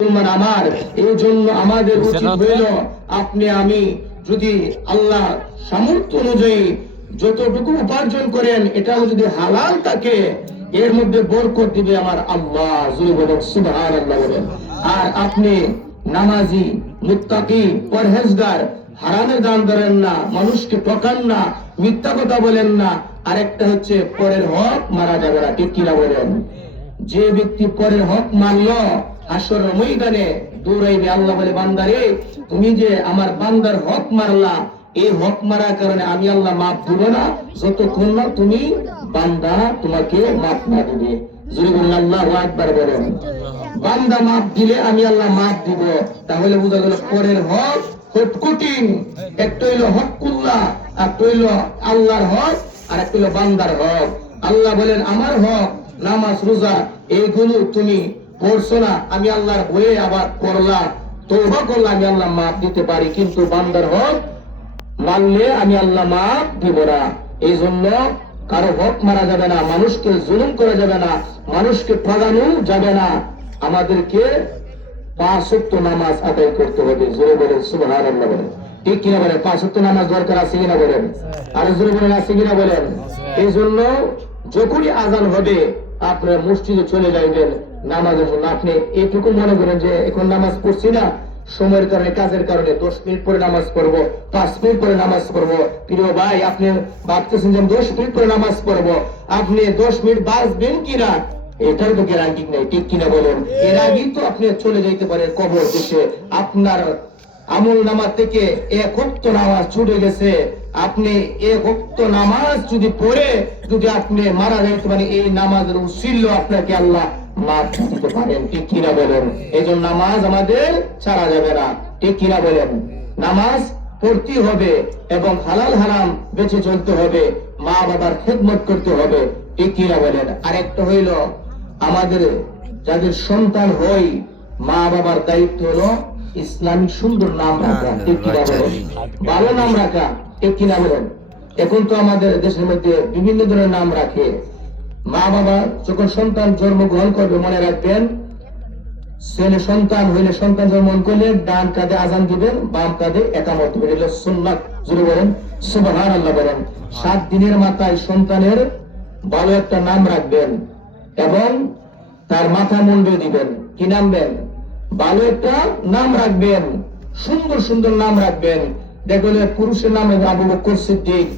আমার এই জন্য আমাদের উচিত হইল আপনি আমি যদি আল্লাহ সামর্থ্য অনুযায়ী যতটুকু উপার্জন করেন এটা যদি হালাল থাকে এর মধ্যে বরকত দিবে আমার আল্লাহ। জোরে বলেন সুবহানাল্লাহ বলেন। আর আপনি নামাজি মুত্তাকি পরহেজগার, হারামের দান করেন না, মানুষকে ঠকান না, মিথ্যা কথা বলেন না, আরেকটা হচ্ছে পরের হক মারা যাবে না, ঠিক কিনা বলেন? যে ব্যক্তি পরের হক মানল হাসর ময়দানে দৌড়াইবে, আল্লাহ বলে বান্দারে তুমি যে আমার বান্দার হক মারলা, এই হক মারার কারণে আমি আল্লাহ মাফ দিব না যতক্ষণ না তুমি বান্দা তোমাকে মাফ না দিবে। জোরে বলেন আল্লাহু আকবার বলেন। বান্দা মাফ দিলে আমি আল্লাহ মাফ দিব। তাহলে বোঝা গেল পরের হক খুব কঠিন। একটা হইল হকুল্লাহ, একটা হইল আল্লাহর হক, আর একটা হইল বান্দার হক। আল্লাহ বলেন আমার হক নামাজ রোজা এইগুলো তুমি পড়ছো না, আমি আল্লাহর হয়ে আবার করলা তওবা করলে আমি আল্লাহ মাফ দিতে পারি, কিন্তু বান্দার হক মানলে আমি আল্লাহ মাফ দিব না। এই জন্য কারো হক মারা যাবে না, মানুষকে জুলুম করা যাবে না, মানুষকে ঠকানো যাবে না। আমাদেরকে 5 ওয়াক্ত নামাজ আদায় করতে হবে। জোরে বলেন সুবহানাল্লাহ বলেন। ঠিক কিনা বলেন? 5 ওয়াক্ত নামাজ দরকার আছে কিনা বলেন? আর জোরে বলেন আছে কিনা বলেন? এই জন্য যখনই আজান হবে আপনারা মসজিদে চলে যাইবেন নামাজের জন্য। আপনি এইটুকু মনে করেন যে এখন নামাজ পড়ছি না, সময়ের কারণে কাজের কারণে 10 মিনিট পরে নামাজ পড়বো, 5 মিনিট পরে নামাজ পড়বো। প্রিয় ভাই, আপনি ভাবতেছেন যে 10 মিনিট পরে নামাজ পড়বো, আপনি 10 মিনিট বাঁচবেন কিনা এটার তো গ্যারান্টি নেই, ঠিক কিনা বলেন? এর আগেই তো আপনি চলে যাইতে পারেন কবর দেশে। আপনার আমল নামাজ থেকে 1 ওয়াক্ত নামাজ ছুটে গেছে। আপনি 1 ওয়াক্ত নামাজ যদি পড়ে যদি আপনি মারা যাইতে পারেন, এই নামাজের উসিল আপনাকে আল্লাহ মাফ দিতে পারেন, ঠিক কিনা বলেন? এই জন্য নামাজ আমাদের ছাড়া যাবে না, ঠিক কিনা বলেন? নামাজ পড়তে হবে এবং হালাল হারাম বেঁচে চলতে হবে, মা বাবার খেদমত করতে হবে, ঠিক কিনা বলেন? আরেকটা হইল আমাদের যাদের সন্তান হই মা বাবার দায়িত্ব হলো ইসলামিক সুন্দর নাম রাখা, ঠিক কিনা বলেন? ভালো নাম রাখা, ঠিক কিনা বলেন? এখন তো আমাদের দেশের মধ্যে বিভিন্ন ধরনের নাম রাখে। মা বাবা যখন সন্তান জন্মগ্রহণ করবে মনে রাখবেন, ছেলে সন্তান হইলে সন্তান জন্ম করলে ডান কাঁধে আজান দিবেন, বাম কাঁধে একামত দিবেন, এটা সুন্নাত। জোরে বলেন সুবহানাল্লাহ বলেন। 7 দিনের মাথায় সন্তানের ভালো একটা নাম রাখবেন এবং তার মাথা মুন্ডে দিবেন। কি নাম দেন? ভালো একটা নাম রাখবেন, সুন্দর সুন্দর নাম রাখবেন। দেখবেন পুরুষের নাম আবু বকর সিদ্দিক,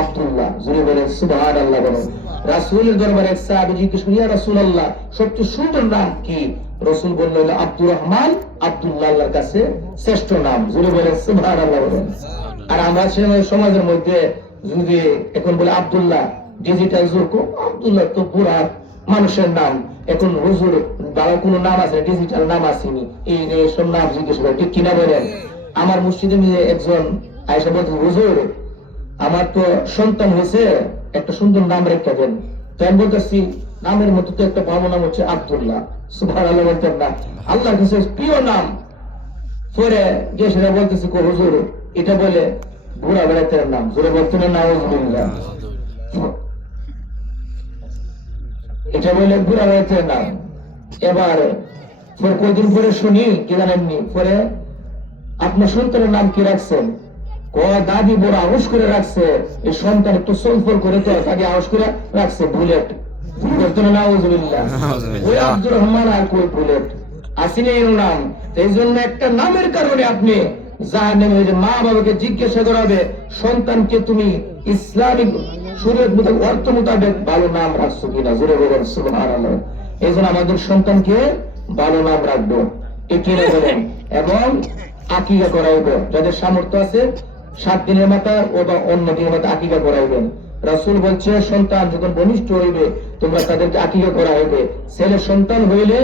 আব্দুল্লাহ। জোরে বলেন সুবহানাল্লাহ বলেন। রাসূলের দরবারে এক সাহাবী জিজ্ঞেস করলেন, ইয়া রাসূলুল্লাহ সবচেয়ে সুন্দর নাম কি? রাসূল বললেন আব্দুর রহমান। আব্দুল্লাহ আল্লাহর কাছে শ্রেষ্ঠ নাম। জোরে বলেন সুবহানাল্লাহ বলেন। আর আমরা সমাজের মধ্যে যদি এখন বলে আব্দুল্লাহ, ডিজিটাল যুগ, আব্দুল্লাহ তো পুরা মানুষের নাম। এখন হুজুর ভালো কোন নাম আছে, ডিজিটাল নাম আসেনি, এই সব নাম জিজ্ঞেস করে, ঠিক কিনা বলেন? আমার মসজিদে একজন আয়েশা বলতে, হুজুর আমার তো সন্তান হয়েছে, একটা সুন্দর নাম রেখে দেন। তো আমি বলতেছি নামের মতো তো একটা ভালো নাম হচ্ছে আব্দুল্লাহ। সুবহানাল্লাহ বলতেন না? আল্লাহর কাছে প্রিয় নাম। পরে গিয়ে সেটা বলতেছি, হুজুর এটা বলে ঘোরা বেড়াতের নাম। জোরে বলতেন নাউযুবিল্লাহ, এটা বলে ঘোরা বেড়াতের নাম। এবার কয়েকদিন পরে শুনি কি জানেননি, পরে আপনার সন্তানের নাম কি রাখছেন? দাদি বড় আউস করে রাখছে, এই সন্তান একটু সলফল করে তো তাকে আউস করে রাখছে বুলেট। ওই আব্দুর রহমান আর কই বুলেট আসিনি এর নাম। এই জন্য একটা নামের কারণে আপনি জাহান্নামে হয়ে যাবেন। মা বাবাকে জিজ্ঞাসা করাবে সন্তানকে তুমি ইসলামিক শরীয়ত মোতাবেক অর্থ মোতাবেক ভালো নাম রাখছো কিনা। জোরে বলেন সুবহানাল্লাহ। এই জন্য আমাদের সন্তানকে ভালো নাম রাখবো, ঠিক কিনা বলেন? এবং আকিকা করাইবো, যাদের সামর্থ্য আছে 7 দিনের মাথায় ওটা অন্য দিনের মাথায় আকিকা করাইবেন। রাসূল বলছে সন্তান যখন বনিষ্ঠ হইবে তোমরা তাদেরকে আকিকা করা হইবে। ছেলে সন্তান হইলে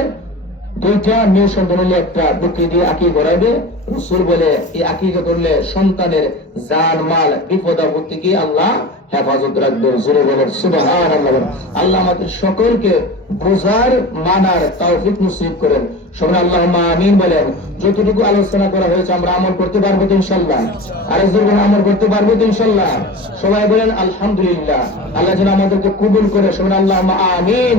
2টা, মেয়ে সন্তান হইলে 1টা, বকরি দিয়ে আকিকা করাইবে। রাসূল বলে এই আকিকা করলে সন্তানের জান মাল বিপদ আপদ থেকে আল্লাহ হেফাজত রাখবেন। জোরে বলেন সুবহানাল্লাহ। আল্লাহ আমাদের সকলকে বুঝার মানার তৌফিক নসিব করেন। সবাই আল্লাহুম্মা আমিন বলেন। যতটুকু আলোচনা করা হয়েছে আমরা আমল করতে পারবো তো ইনশাআল্লাহ? আরেকজন আমল করতে পারবো তো ইনশাআল্লাহ? সবাই বলেন আলহামদুলিল্লাহ। আল্লাহ যেন আমাদেরকে কবুল করে। সবাই আল্লাহুম্মা আমিন।